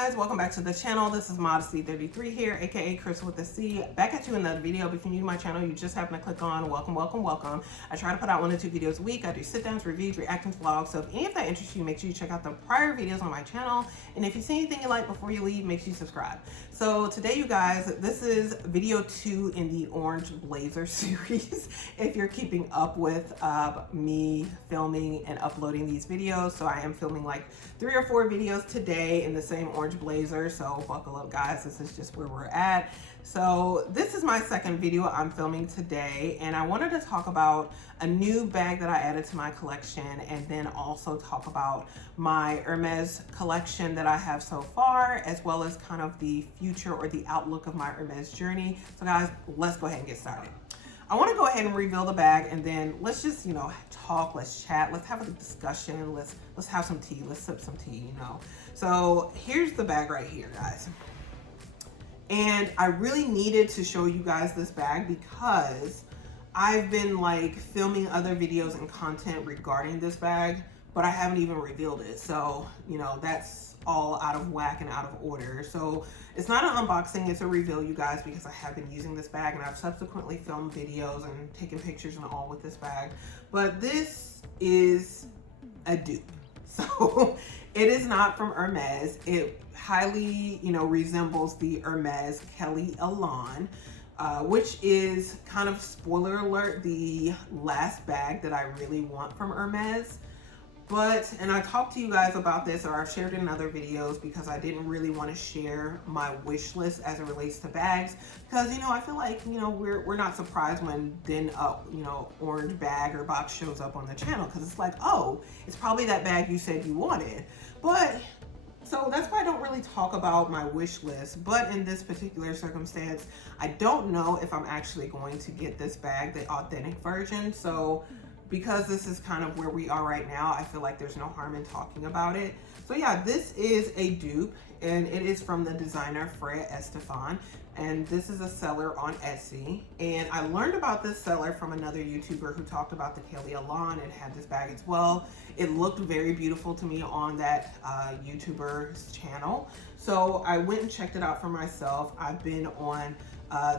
guys, welcome back to the channel. This is Modesty33 here, aka Chris with a C. Back at you in another video. If you're new to my channel, you just happen to click on welcome. I try to put out 1 to 2 videos a week. I do sit downs, reviews, reactions, vlogs. So if any of that interests you, make sure you check out the prior videos on my channel. And if you see anything you like before you leave, make sure you subscribe. So today, you guys, this is video 2 in the Orange Blazer series. If you're keeping up with me filming and uploading these videos, so I am filming like 3 or 4 videos today in the same orange blazer, so buckle up guys, this is just where we're at. So this is my second video I'm filming today, and I wanted to talk about a new bag that I added to my collection, and then also talk about my Hermes collection that I have so far, as well as kind of the future or the outlook of my Hermes journey. So guys, let's go ahead and get started. I want to go ahead and reveal the bag, and then let's just, talk, let's chat, let's have a discussion, let's have some tea, let's sip some tea, So here's the bag right here, guys. And I really needed to show you guys this bag because I've been like filming other videos and content regarding this bag, but I haven't even revealed it. So, that's all out of whack and out of order. So it's not an unboxing, it's a reveal, you guys, because I have been using this bag and I've subsequently filmed videos and taken pictures and all with this bag. But this is a dupe. So it is not from Hermes. It highly, resembles the Hermes Kelly Elan, which is kind of, spoiler alert, the last bag that I really want from Hermes. And I talked to you guys about this, or I've shared it in other videos, because I didn't really want to share my wish list as it relates to bags, because I feel like we're not surprised when then orange bag or box shows up on the channel, because it's like, oh, it's probably that bag you said you wanted. So that's why I don't really talk about my wish list. But in this particular circumstance, I don't know if I'm actually going to get this bag, the authentic version. So because this is kind of where we are right now, I feel like there's no harm in talking about it. So yeah, this is a dupe, and it is from the designer Freya Estefan, and this is a seller on Etsy. And I learned about this seller from another YouTuber who talked about the Kelly Elan and had this bag as well. It looked very beautiful to me on that YouTuber's channel, so I went and checked it out for myself. I've been on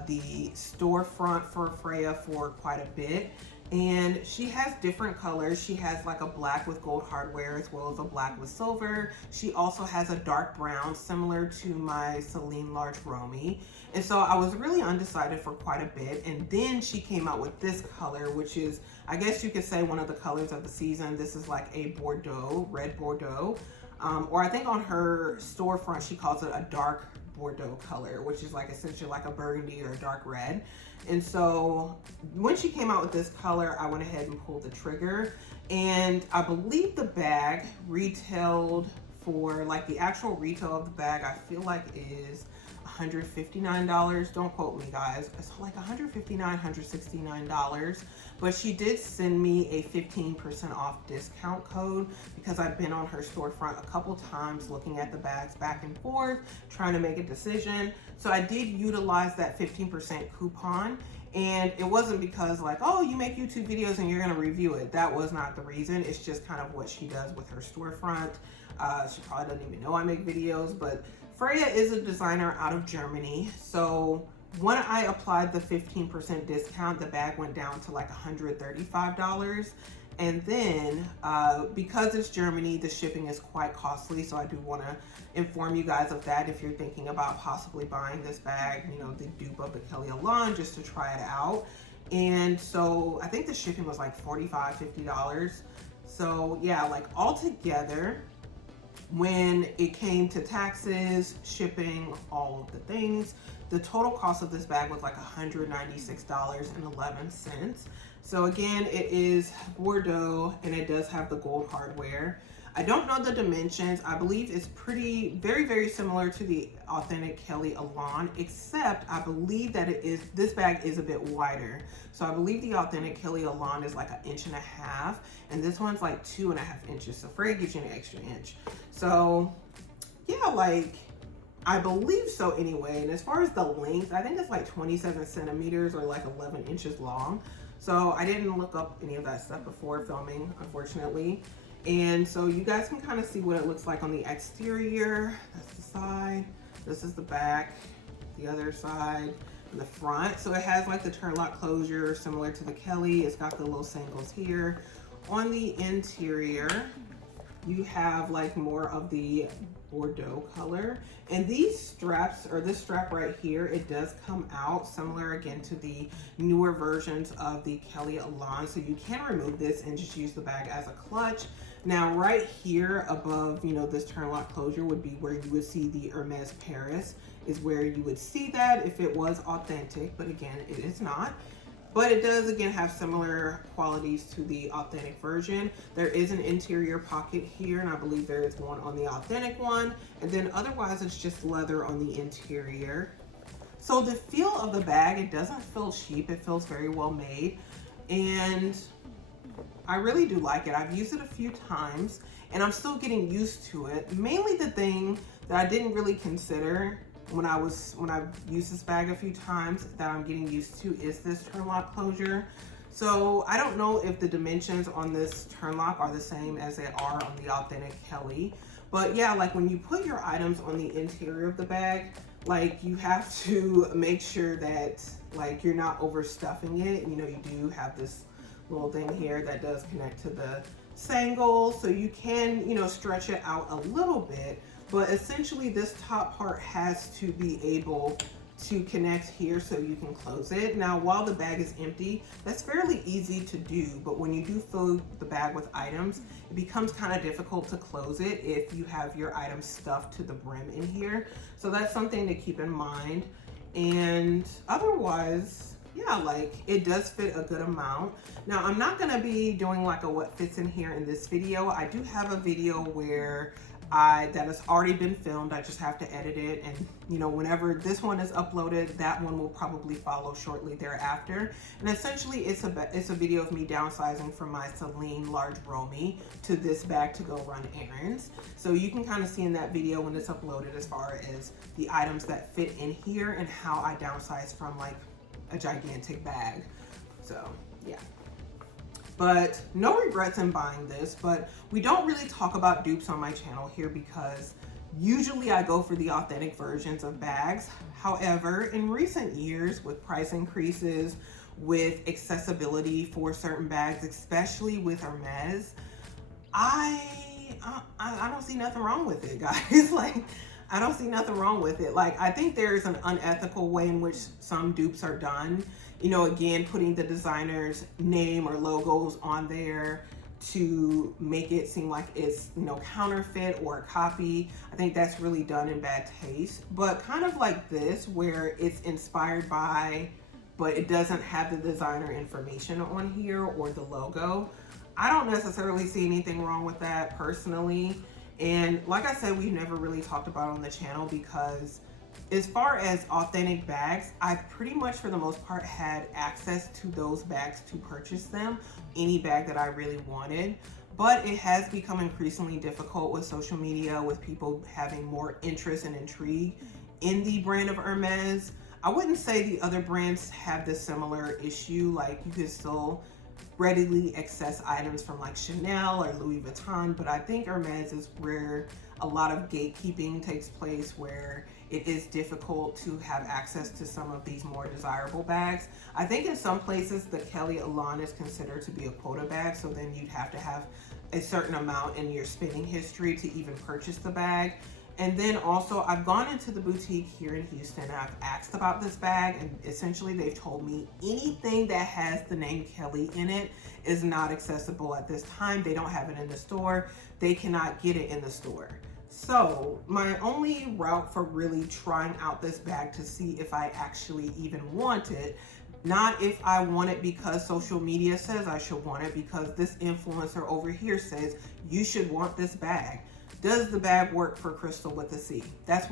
the storefront for Freya for quite a bit, and she has different colors. She has like a black with gold hardware, as well as a black with silver. She also has a dark brown similar to my Celine Large Romy. And so I was really undecided for quite a bit, and then she came out with this color, which is, I guess you could say, one of the colors of the season. This is like a Bordeaux, red Bordeaux, or I think on her storefront she calls it a dark Bordeaux color, which is like essentially like a burgundy or a dark red. And so when she came out with this color, I went ahead and pulled the trigger, and I believe the bag retailed for, like, the actual retail of the bag, I feel like is $159. Don't quote me, guys. It's like $159, $169. But she did send me a 15% off discount code, because I've been on her storefront a couple times looking at the bags back and forth, trying to make a decision. So I did utilize that 15% coupon. And it wasn't because like, oh, you make YouTube videos and you're gonna review it. That was not the reason. It's just kind of what she does with her storefront. She probably doesn't even know I make videos, but Freya is a designer out of Germany. So when I applied the 15% discount, the bag went down to like $135. And then because it's Germany, the shipping is quite costly. So I do want to inform you guys of that if you're thinking about possibly buying this bag, the dupe of the Kelly Elan, just to try it out. And so I think the shipping was like $45, $50. So yeah, like altogether, when it came to taxes, shipping, all of the things, the total cost of this bag was like $196.11. So again, it is Bordeaux, and it does have the gold hardware. I don't know the dimensions. I believe it's very, very similar to the authentic Kelly Elan, except I believe that this bag is a bit wider. So I believe the authentic Kelly Elan is like 1.5 inches, and this one's like 2.5 inches. So Freya gives you an extra inch. So yeah, like, I believe so anyway. And as far as the length, I think it's like 27 centimeters or like 11 inches long. So I didn't look up any of that stuff before filming, unfortunately. And so you guys can kind of see what it looks like on the exterior. That's the side. This is the back, the other side, and the front. So it has like the turn lock closure similar to the Kelly. It's got the little sangles here. On the interior, you have like more of the Bordeaux color, and these straps, or this strap right here, it does come out similar again to the newer versions of the Kelly Elan, so you can remove this and just use the bag as a clutch. Now right here above, you know, this turn lock closure would be where you would see the Hermes Paris, is where you would see that if it was authentic, but again, it is not. But it does again have similar qualities to the authentic version. There is an interior pocket here, and I believe there is one on the authentic one. And then otherwise it's just leather on the interior. So the feel of the bag, it doesn't feel cheap. It feels very well made. And I really do like it. I've used it a few times and I'm still getting used to it. Mainly the thing that I didn't really consider when I've used this bag a few times that I'm getting used to is this turn lock closure. So I don't know if the dimensions on this turn lock are the same as they are on the authentic Kelly. But yeah, like when you put your items on the interior of the bag, like you have to make sure that like you're not overstuffing it. You know, you do have this little thing here that does connect to the sangles, so you can, you know, stretch it out a little bit. But essentially this top part has to be able to connect here so you can close it. Now, while the bag is empty, that's fairly easy to do, but when you do fill the bag with items, it becomes kind of difficult to close it if you have your items stuffed to the brim in here. So that's something to keep in mind. And otherwise, yeah, like it does fit a good amount. Now, I'm not gonna be doing like a what fits in here in this video. I do have a video where that has already been filmed. I just have to edit it, and you know, whenever this one is uploaded, that one will probably follow shortly thereafter. And essentially it's a video of me downsizing from my Celine large Romy to this bag to go run errands. So you can kind of see in that video when it's uploaded as far as the items that fit in here and how I downsized from like a gigantic bag. So yeah. But no regrets in buying this, but we don't really talk about dupes on my channel here because usually I go for the authentic versions of bags. However, in recent years with price increases, with accessibility for certain bags, especially with Hermes, I don't see nothing wrong with it, guys. Like, I don't see nothing wrong with it. Like, I think there's an unethical way in which some dupes are done. You know, again, putting the designer's name or logos on there to make it seem like it's, you know, counterfeit or a copy. I think that's really done in bad taste. But kind of like this, where it's inspired by, but it doesn't have the designer information on here or the logo, I don't necessarily see anything wrong with that personally. And like I said, we've never really talked about on the channel because as far as authentic bags, I've pretty much for the most part had access to those bags to purchase them, any bag that I really wanted. But it has become increasingly difficult with social media, with people having more interest and intrigue in the brand of Hermes. I wouldn't say the other brands have this similar issue. Like, you could still readily access items from like Chanel or Louis Vuitton, but I think Hermes is where a lot of gatekeeping takes place, where it is difficult to have access to some of these more desirable bags. I think in some places the Kelly Elan is considered to be a quota bag, so then you'd have to have a certain amount in your spending history to even purchase the bag. And then also I've gone into the boutique here in Houston and I've asked about this bag, and essentially they've told me anything that has the name Kelly in it is not accessible at this time. They don't have it in the store. They cannot get it in the store. So my only route for really trying out this bag to see if I actually even want it, not if I want it because social media says I should want it, because this influencer over here says you should want this bag. Does the bag work for Crystal with a C? That's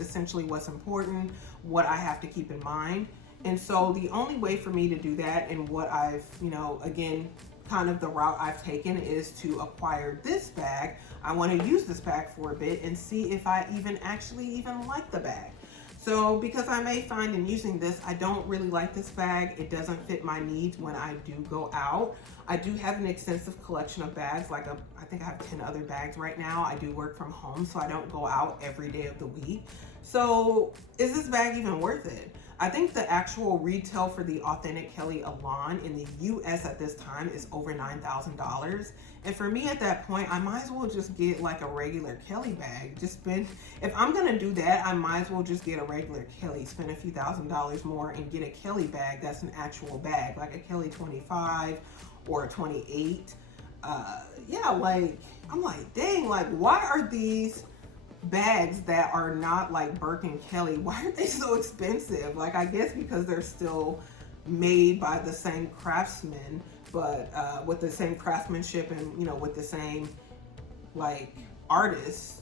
essentially what's important, what I have to keep in mind. And so the only way for me to do that, and what I've, you know, again, kind of the route I've taken, is to acquire this bag. I want to use this bag for a bit and see if I actually like the bag. So because I may find in using this, I don't really like this bag. It doesn't fit my needs when I do go out. I do have an extensive collection of bags. I think I have 10 other bags right now. I do work from home, so I don't go out every day of the week. So is this bag even worth it? I think the actual retail for the Authentic Kelly Elan in the US at this time is over $9,000. And for me at that point, I might as well just get like a regular Kelly bag. If I'm gonna do that, I might as well just get a regular Kelly, spend a few $1,000s more and get a Kelly bag that's an actual bag, like a Kelly 25 or a 28. Yeah, like, I'm like, dang, like, why are these bags that are not like Birkin Kelly, why are they so expensive? Like, I guess because they're still made by the same craftsmen, but with the same craftsmanship and, you know, with the same like artisans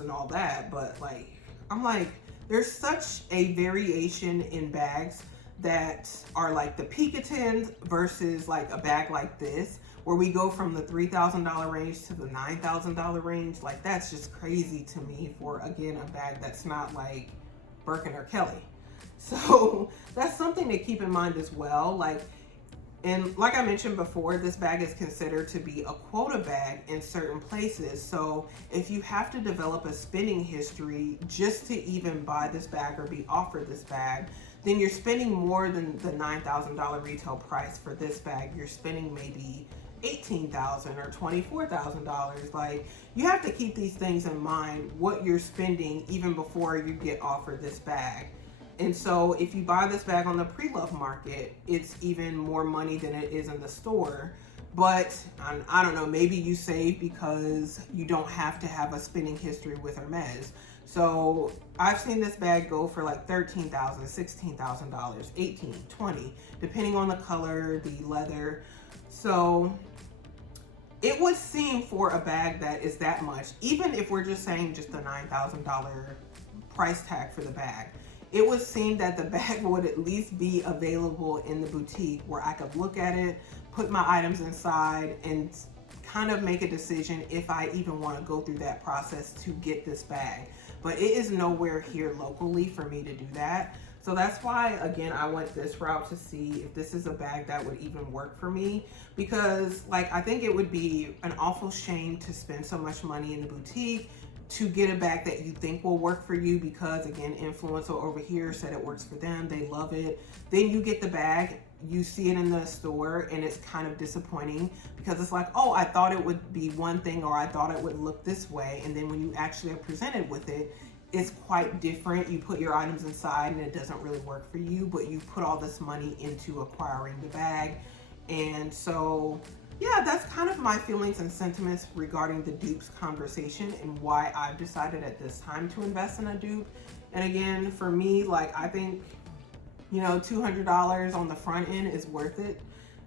and all that. But like, I'm like, there's such a variation in bags that are like the Piketons versus like a bag like this, where we go from the $3,000 range to the $9,000 range. Like, that's just crazy to me for, again, a bag that's not like Birkin or Kelly. So that's something to keep in mind as well. And like I mentioned before, this bag is considered to be a quota bag in certain places. So if you have to develop a spending history just to even buy this bag or be offered this bag, then you're spending more than the $9,000 retail price for this bag. You're spending maybe $18,000 or $24,000. Like, you have to keep these things in mind, what you're spending even before you get offered this bag. And so if you buy this bag on the pre-love market, it's even more money than it is in the store. But I don't know, maybe you save because you don't have to have a spending history with Hermes. So I've seen this bag go for like $13,000, $16,000, $18,000, $20,000, depending on the color, the leather. So it would seem for a bag that is that much, even if we're just saying just the $9,000 price tag for the bag, it would seem that the bag would at least be available in the boutique where I could look at it, put my items inside, and kind of make a decision if I even want to go through that process to get this bag. But it is nowhere here locally for me to do that. So that's why, again, I went this route to see if this is a bag that would even work for me. Because, like, I think it would be an awful shame to spend so much money in the boutique to get a bag that you think will work for you because, again, influencer over here said it works for them, they love it. Then you get the bag, you see it in the store, and it's kind of disappointing because it's like, oh, I thought it would be one thing, or I thought it would look this way. And then when you actually are presented with it, it's quite different. You put your items inside and it doesn't really work for you, but you put all this money into acquiring the bag. And so, yeah, that's kind of my feelings and sentiments regarding the dupes conversation and why I've decided at this time to invest in a dupe. And again, for me, like, I think, you know, $200 on the front end is worth it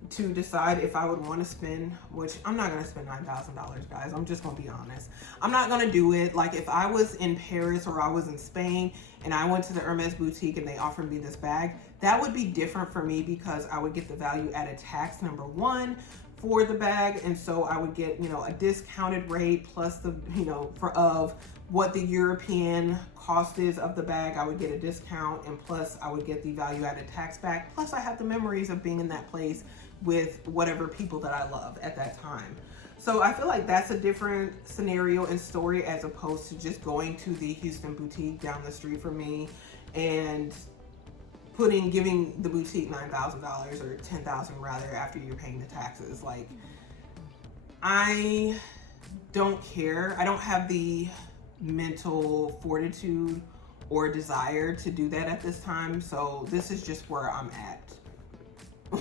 to decide if I would want to spend, which I'm not going to spend $9,000, guys. I'm just going to be honest. I'm not going to do it. Like, if I was in Paris or I was in Spain and I went to the Hermes boutique and they offered me this bag, that would be different for me because I would get the value added tax, number one, for the bag. And so I would get, you know, a discounted rate plus the, you know, of what the European cost is of the bag. I would get a discount, and plus I would get the value added tax back. Plus I have the memories of being in that place with whatever people that I love at that time. So I feel like that's a different scenario and story as opposed to just going to the Houston boutique down the street from me and giving the boutique $9,000 or $10,000 rather after you're paying the taxes. Like, I don't care. I don't have the mental fortitude or desire to do that at this time. So this is just where I'm at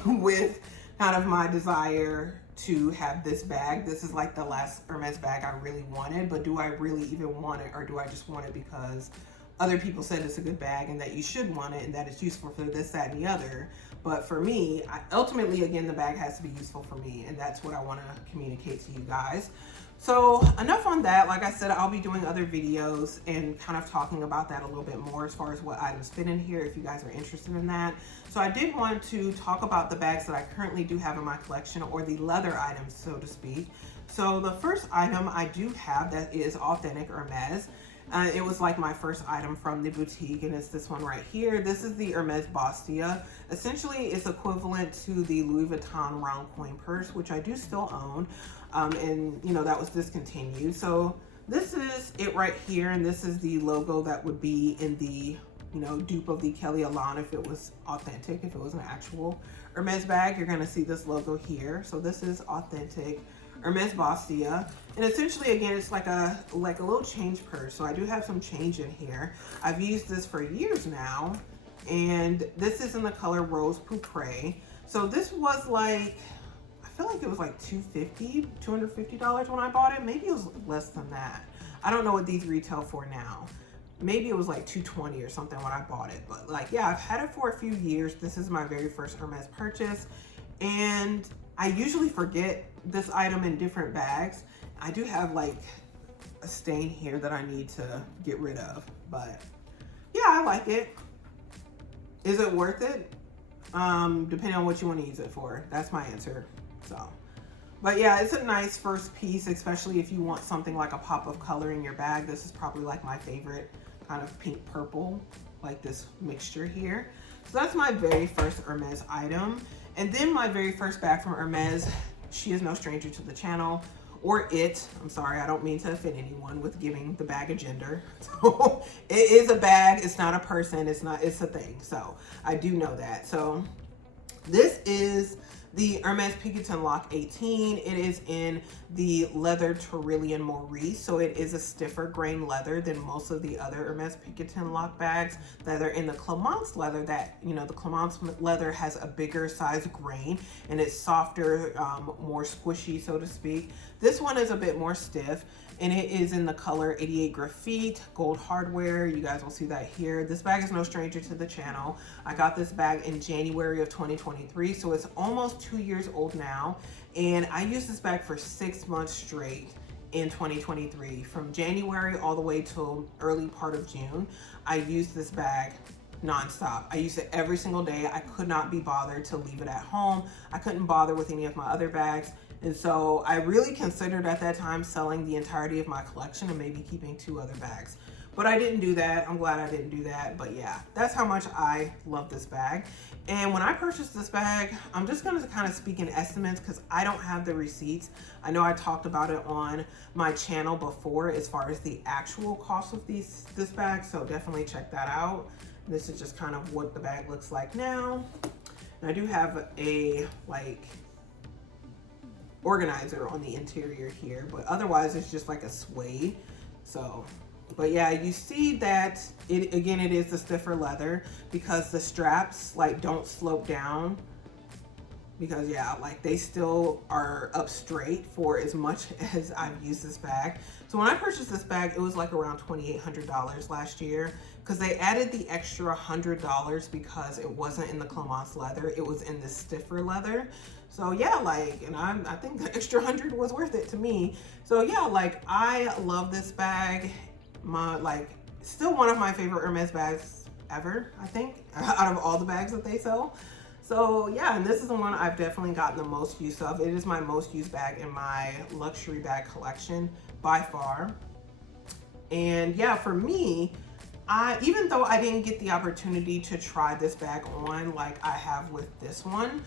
with kind of my desire to have this bag. This is like the last Hermes bag I really wanted, but do I really even want it, or do I just want it because other people said it's a good bag and that you should want it and that it's useful for this, that, and the other? But for me, ultimately, again, the bag has to be useful for me, and that's what I want to communicate to you guys. So enough on that. Like I said, I'll be doing other videos and kind of talking about that a little bit more as far as what items fit in here if you guys are interested in that. So I did want to talk about the bags that I currently do have in my collection, or the leather items, so to speak. So the first item I do have that is authentic Hermes. It was like my first item from the boutique, and it's this one right here. This is the Hermes Bastia. Essentially, it's equivalent to the Louis Vuitton round coin purse, which I do still own. And you know, that was discontinued. So this is it right here, and this is the logo that would be in the, you know, dupe of the Kelly Alon if it was authentic, if it was an actual Hermes bag. You're gonna see this logo here. So this is authentic Hermes Bastia. And essentially, again, it's like a little change purse. So I do have some change in here. I've used this for years now, and this is in the color Rose Poupre. So this was like, I feel like it was like $250 when I bought it. Maybe it was less than that. I don't know what these retail for now. Maybe it was like $220 or something when I bought it. But like, yeah, I've had it for a few years. This is my very first Hermes purchase. And I usually forget this item in different bags. I do have like a stain here that I need to get rid of. But yeah, I like it. Is it worth it? Depending on what you want to use it for. That's my answer. So, but yeah, it's a nice first piece, especially if you want something like a pop of color in your bag. This is probably like my favorite kind of pink purple, like this mixture here. So that's my very first Hermes item. And then my very first bag from Hermes, she is no stranger to the channel, or it. I'm sorry, I don't mean to offend anyone with giving the bag a gender. So it is a bag, it's not a person, it's a thing. So I do know that. So this is the Hermes Picotin Lock 18. It is in the leather Tyrolean Maurice, so it is a stiffer grain leather than most of the other Hermes Picotin Lock bags that are in the Clemence leather. That, you know, the Clemence leather has a bigger size grain and it's softer, more squishy, so to speak. This one is a bit more stiff, and it is in the color 88 Graphite, gold hardware. You guys will see that here. This bag is no stranger to the channel. I got this bag in January of 2023, so it's almost 2 years old now. And I used this bag for 6 months straight in 2023. From January all the way till early part of June, I used this bag nonstop. I used it every single day. I could not be bothered to leave it at home. I couldn't bother with any of my other bags. And so I really considered at that time selling the entirety of my collection and maybe keeping 2 other bags. But I didn't do that. I'm glad I didn't do that. But yeah, that's how much I love this bag. And when I purchased this bag, I'm just going to kind of speak in estimates because I don't have the receipts. I know I talked about it on my channel before as far as the actual cost of this bag. So definitely check that out. This is just kind of what the bag looks like now. And I do have a like organizer on the interior here, but otherwise it's just like a suede. So, but yeah, you see that it is the stiffer leather because the straps like don't slope down, because yeah, like they still are up straight for as much as I've used this bag. So when I purchased this bag, it was like around $2,800 last year, because they added the extra $100 because it wasn't in the Clemence leather, it was in the stiffer leather. So yeah, like, and I think the extra 100 was worth it to me. So yeah, like I love this bag. Still one of my favorite Hermes bags ever, I think, out of all the bags that they sell. So yeah, and this is the one I've definitely gotten the most use of. It is my most used bag in my luxury bag collection by far. And yeah, for me, even though I didn't get the opportunity to try this bag on like I have with this one,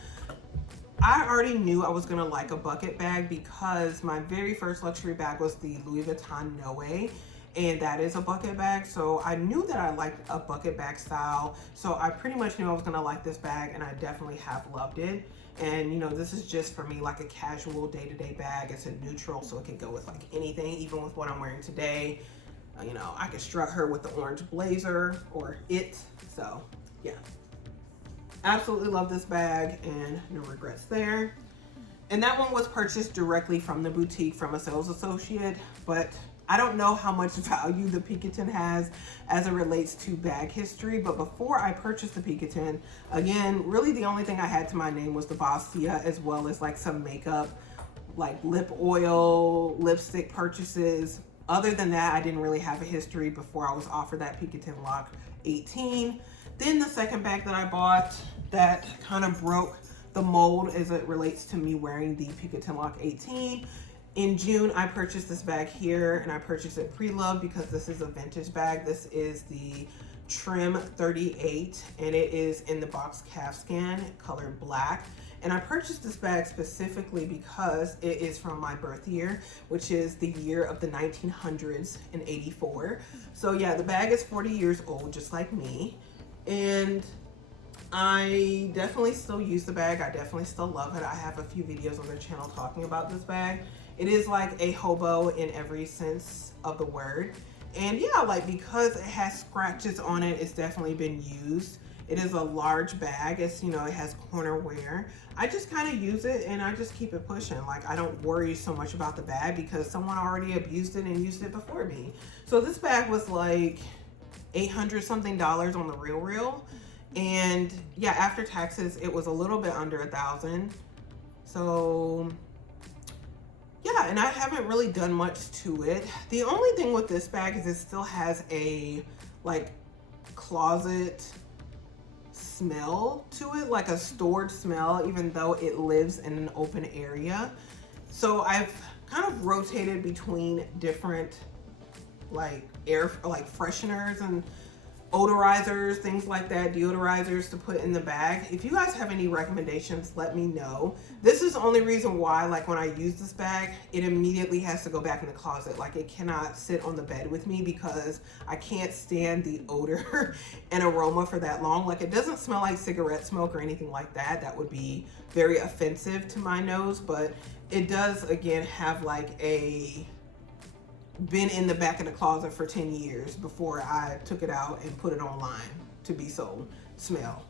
I already knew I was gonna like a bucket bag because my very first luxury bag was the Louis Vuitton Noe, and that is a bucket bag. So I knew that I liked a bucket bag style. So I pretty much knew I was gonna like this bag, and I definitely have loved it. And you know, this is just for me like a casual day-to-day bag. It's a neutral, so it can go with like anything, even with what I'm wearing today. You know, I could strut her with the orange blazer or it. So yeah. Absolutely love this bag and no regrets there. And that one was purchased directly from the boutique from a sales associate, but I don't know how much value the Picotin has as it relates to bag history. But before I purchased the Picotin, again, really the only thing I had to my name was the Bastia, as well as like some makeup, like lip oil, lipstick purchases. Other than that, I didn't really have a history before I was offered that Picotin Lock 18. Then the second bag that I bought that kind of broke the mold as it relates to me wearing the Picotin Lock 18 In June, I purchased this bag here, and I purchased it pre-loved because this is a vintage bag. This is the Trim 38, and it is in the box calfskin, colored black. And I purchased this bag specifically because it is from my birth year, which is the year of the 1900s in 84. So yeah, the bag is 40 years old, just like me. And I definitely still use the bag. I definitely still love it. I have a few videos on their channel talking about this bag. It is like a hobo in every sense of the word. And yeah, like because it has scratches on it, it's definitely been used. It is a large bag. It's, you know, it has corner wear. I just kind of use it and I just keep it pushing. Like I don't worry so much about the bag because someone already abused it and used it before me. So this bag was like $800 something on the real. And yeah, after taxes, it was a little bit under $1,000. So yeah, and I haven't really done much to it. The only thing with this bag is it still has a like closet smell to it, like a stored smell, even though it lives in an open area. So I've kind of rotated between different like fresheners and odorizers, things like that, deodorizers to put in the bag. If you guys have any recommendations, let me know. This is the only reason why, like when I use this bag, it immediately has to go back in the closet. Like it cannot sit on the bed with me because I can't stand the odor and aroma for that long. Like it doesn't smell like cigarette smoke or anything like that. That would be very offensive to my nose, but it does again have like a been in the back of the closet for 10 years before I took it out and put it online to be sold smell.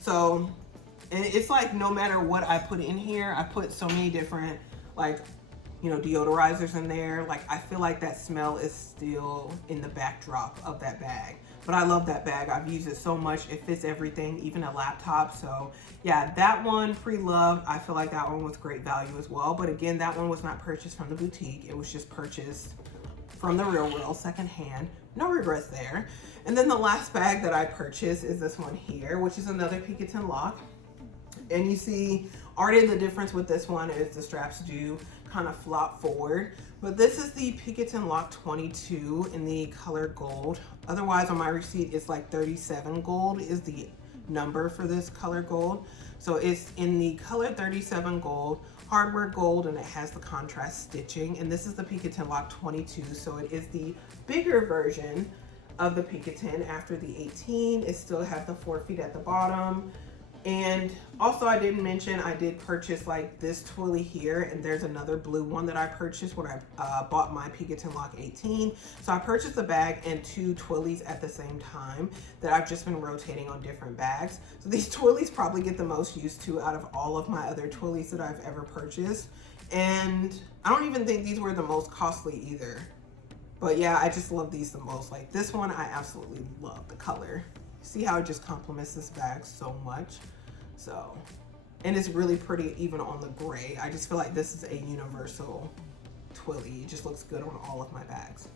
So, and it's like no matter what I put in here, I put so many different like, you know, deodorizers in there. Like I feel like that smell is still in the backdrop of that bag. But I love that bag. I've used it so much. It fits everything, even a laptop. So yeah, that one pre-loved. I feel like that one was great value as well. But again, that one was not purchased from the boutique. It was just purchased from the real world, secondhand. No regrets there. And then the last bag that I purchased is this one here, which is another Picotin lock. And you see already the difference with this one is the straps do kind of flop forward. But this is the Picotin Lock 22 in the color gold. Otherwise on my receipt, it's like 37 gold is the number for this color gold. So it's in the color 37 gold, hardware gold, and it has the contrast stitching. And this is the Picotin Lock 22. So it is the bigger version of the Picotin after the 18. It still has the 4 feet at the bottom. And also I didn't mention I did purchase like this twilly here, and there's another blue one that I purchased when I bought my Picotin Lock 18. So I purchased the bag and 2 twillies at the same time that I've just been rotating on different bags. So these twillies probably get the most used to out of all of my other twillies that I've ever purchased. And I don't even think these were the most costly either. But yeah, I just love these the most. Like this one, I absolutely love the color. See how it just complements this bag so much. So, and it's really pretty even on the gray. I just feel like this is a universal twilly. It just looks good on all of my bags.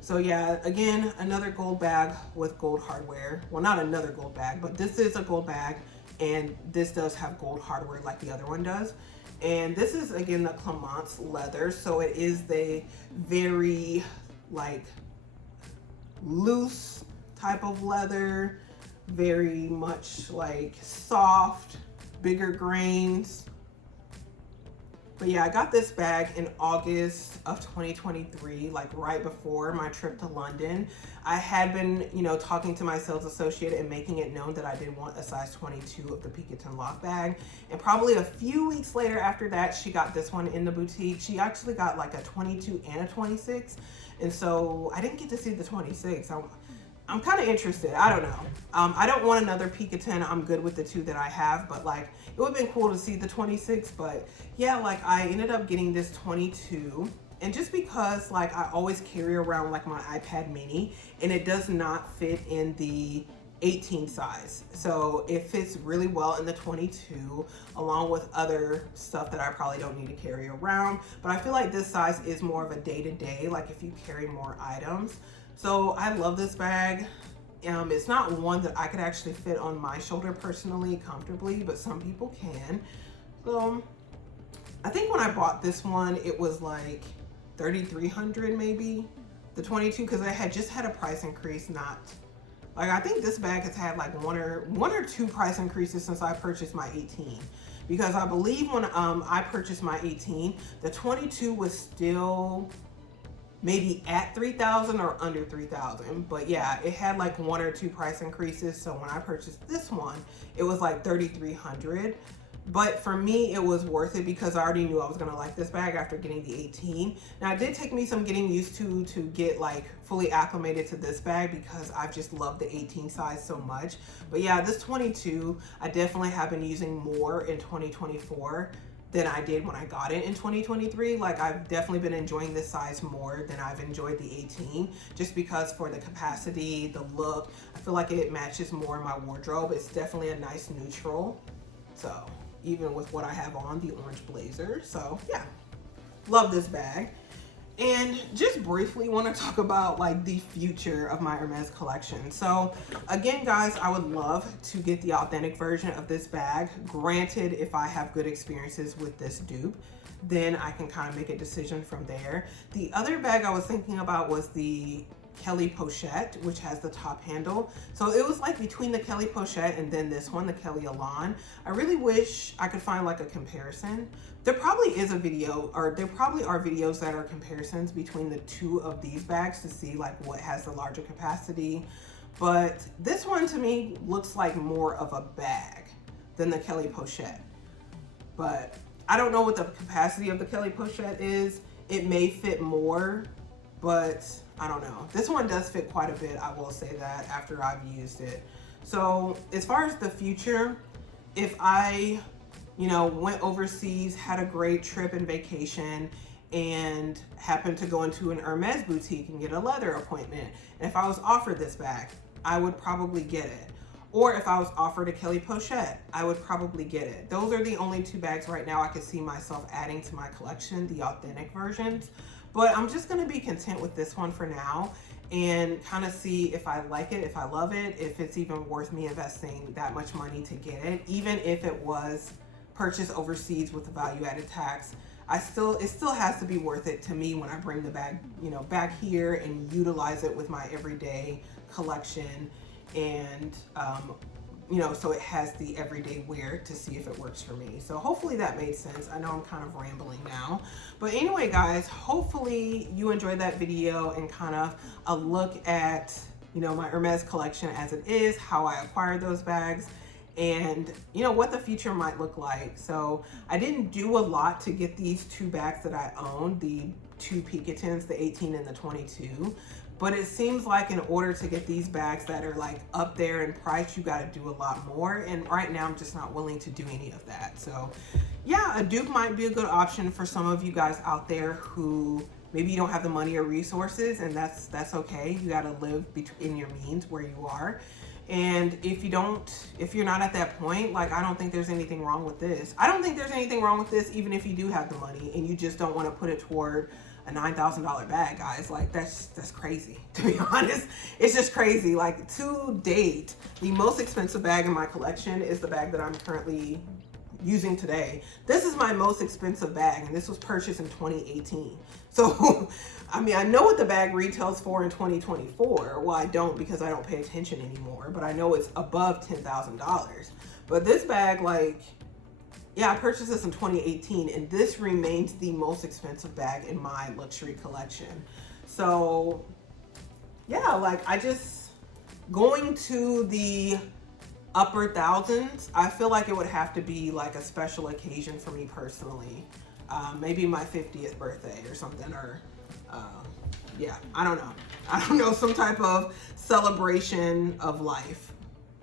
So yeah, again, another gold bag with gold hardware. Well, not another gold bag, but this is a gold bag, and this does have gold hardware like the other one does. And this is again the Clemence leather. So it is the very like loose type of leather, very much like soft, bigger grains. But yeah, I got this bag in August of 2023, like right before my trip to London. I had been, you know, talking to my sales associate and making it known that I did want a size 22 of the Picotin lock bag. And probably a few weeks later after that, she got this one in the boutique. She actually got like a 22 and a 26. And so I didn't get to see the 26. I'm kind of interested. I don't know. I don't want another Picotin. I'm good with the 2 that I have, but like it would have been cool to see the 26. But yeah, like I ended up getting this 22, and just because like I always carry around like my iPad mini, and it does not fit in the 18 size, so it fits really well in the 22 along with other stuff that I probably don't need to carry around. But I feel like this size is more of a day-to-day, like if you carry more items. So I love this bag. It's not one that I could actually fit on my shoulder personally comfortably, but some people can. So I think when I bought this one, it was like 3,300 maybe. The 22, because I had just had a price increase, not like, I think this bag has had like one or two price increases since I purchased my 18. Because I believe when I purchased my 18, the 22 was still maybe at 3,000 or under 3,000. But yeah, it had like one or two price increases. So when I purchased this one, it was like 3,300. But for me, it was worth it because I already knew I was gonna like this bag after getting the 18. Now, it did take me some getting used to get like fully acclimated to this bag because I've just loved the 18 size so much. But yeah, this 22, I definitely have been using more in 2024 than I did when I got it in 2023. Like, I've definitely been enjoying this size more than I've enjoyed the 18, just because for the capacity, the look, I feel like it matches more in my wardrobe. It's definitely a nice neutral. So even with what I have on, the orange blazer. So yeah, love this bag. And just briefly want to talk about like the future of my Hermes collection. So again, guys, I would love to get the authentic version of this bag. Granted, if I have good experiences with this dupe, then I can kind of make a decision from there. The other bag I was thinking about was the Kelly Pochette, which has the top handle. So it was like between the Kelly Pochette and then this one, the Kelly Elan. I really wish I could find like a comparison. There probably is a video, or there probably are videos that are comparisons between the two of these bags to see like what has the larger capacity. But this one to me looks like more of a bag than the Kelly Pochette. But I don't know what the capacity of the Kelly Pochette is. It may fit more, but I don't know. This one does fit quite a bit, I will say that, after I've used it. So as far as the future, if I, went overseas, had a great trip and vacation, and happened to go into an Hermes boutique and get a leather appointment, and if I was offered this bag, I would probably get it. Or if I was offered a Kelly Pochette, I would probably get it. Those are the only two bags right now I could see myself adding to my collection, the authentic versions. But I'm just gonna be content with this one for now and kind of see if I like it, if I love it, if it's even worth me investing that much money to get it. Even if it was purchased overseas with the value-added tax, it still has to be worth it to me when I bring the bag, back here and utilize it with my everyday collection. And so it has the everyday wear to see if it works for me. So hopefully that made sense. I know I'm kind of rambling now, but anyway, guys, hopefully you enjoyed that video and kind of a look at, my Hermes collection as it is, how I acquired those bags, and what the future might look like. So I didn't do a lot to get these two bags that I own, the two Piketons, the 18 and the 22. But it seems like in order to get these bags that are like up there in price, you got to do a lot more. And right now I'm just not willing to do any of that. So yeah, a dupe might be a good option for some of you guys out there who maybe you don't have the money or resources, and that's okay. You got to live in your means where you are. And if you're not at that point, like, I don't think there's anything wrong with this. I don't think there's anything wrong with this, even if you do have the money and you just don't want to put it toward a $9,000 bag, guys. Like, that's crazy, to be honest. It's just crazy. Like, to date, the most expensive bag in my collection is the bag that I'm currently using today. This is my most expensive bag, and this was purchased in 2018. So I mean, I know what the bag retails for in 2024. Well, I don't, because I don't pay attention anymore, but I know it's above $10,000. But this bag, like, yeah, I purchased this in 2018, and this remains the most expensive bag in my luxury collection. So yeah, like, going to the upper thousands, I feel like it would have to be like a special occasion for me personally. Maybe my 50th birthday or something, or yeah, I don't know, some type of celebration of life,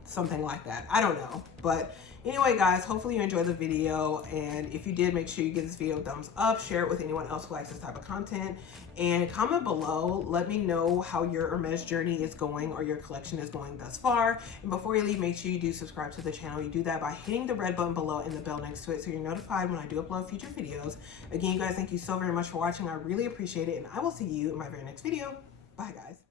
something like that. I don't know. But anyway, guys, hopefully you enjoyed the video, and if you did, make sure you give this video a thumbs up, share it with anyone else who likes this type of content, and comment below. Let me know how your Hermes journey is going, or your collection is going thus far. And before you leave, make sure you do subscribe to the channel. You do that by hitting the red button below and the bell next to it, so you're notified when I do upload future videos. Again, you guys, thank you so very much for watching. I really appreciate it, and I will see you in my very next video. Bye, guys.